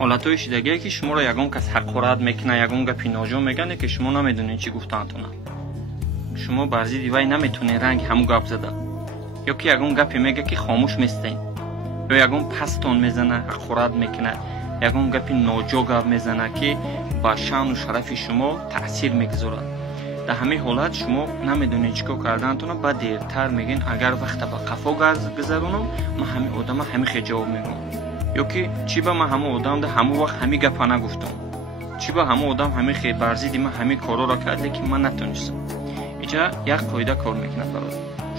حالتهای شدگی که شما را یگان کس حقارت میکنه، یگان گپی ناجور میگن که شما نمیدونین چی گفتنتونه. شما برزی دیوای نمیتونین رنگ همو گپ زده. یا که یگان گپی میگه که خاموش میستین. یا یگان پستون میزنه، حقارت میکنه. یگان گپی ناجور گپ میزنه که با شان و شرف شما تاثیر میگذاره. در همه حالت شما نمیدونین چیکار کردنتونه، بعد دیرتر میگین اگر وقت با قفا گذرونم من همین آدم همین خیلی جواب میگم. یا که چی با من همون آدم ده همون وقت همین گپا نگفتم، چی با همون آدم همین خیلی برزید من همین کارا را کرد لیکن من نتونستم. اینجا یک قاعده کار میکنه برای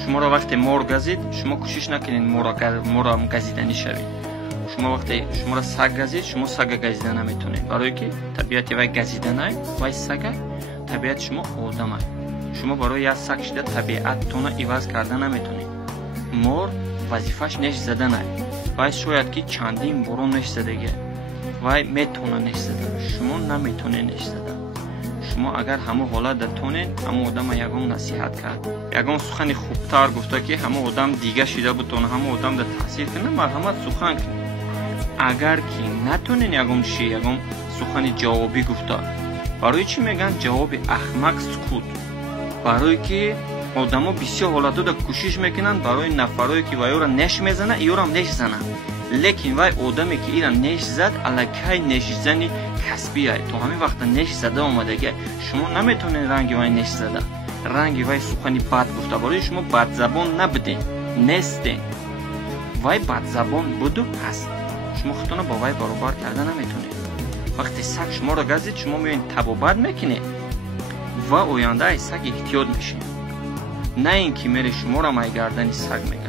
شما را. وقتی مار گزید شما کوشش نکنین مار را گزیدنی شوید. شما وقتی شما را سگ گزید شما سگ گزیدن نمیتونید، برای که طبیعت وای گزیدنه وای سگ طبیعت شما آدمه. شما برای یک سگ شده طبیعتتون را عوض کردن نمیتونید. مار وظیفش نش زدنه. وای شاید که چندین بارون نش زدگه وای میتونه نش زدن، شما نمیتونه نش زدن. شما اگر همه حالت دتونین همه آدم یگان نصیحت کرد، یگان سخن خوبتر گفته که همه آدم دیگه شده بتونه همه آدم ده تاثیر کنه، مرحمت سخن کنه. اگر که نتونین یگان شی یگان سخن جوابی گفته، برای چی میگن جواب احمق سکوت؟ برای که آدما بسیار حالتو ده کوشش میکنن برای نفرایی که وای را نش میزنه ایورا هم نش زنه، لیکن وای آدمی که ایرا نش زد الکی نش زنی کسبی ای تو همین وقت نش زده اومدگه شما نمیتونین رنگ وای نش زده رنگ وای سخنی بد گفته، برای شما بد زبان نبودین نیستین. وای بد زبان بودو هست، شما خودتون با وای برابر کردن نمیتونین. وقتی سگ شما را گزید شما میبینید تب و بد میکنید و آینده ای سگ احتیاط میشین، نه اینکه میره شما را مای گردنی سگ میگه.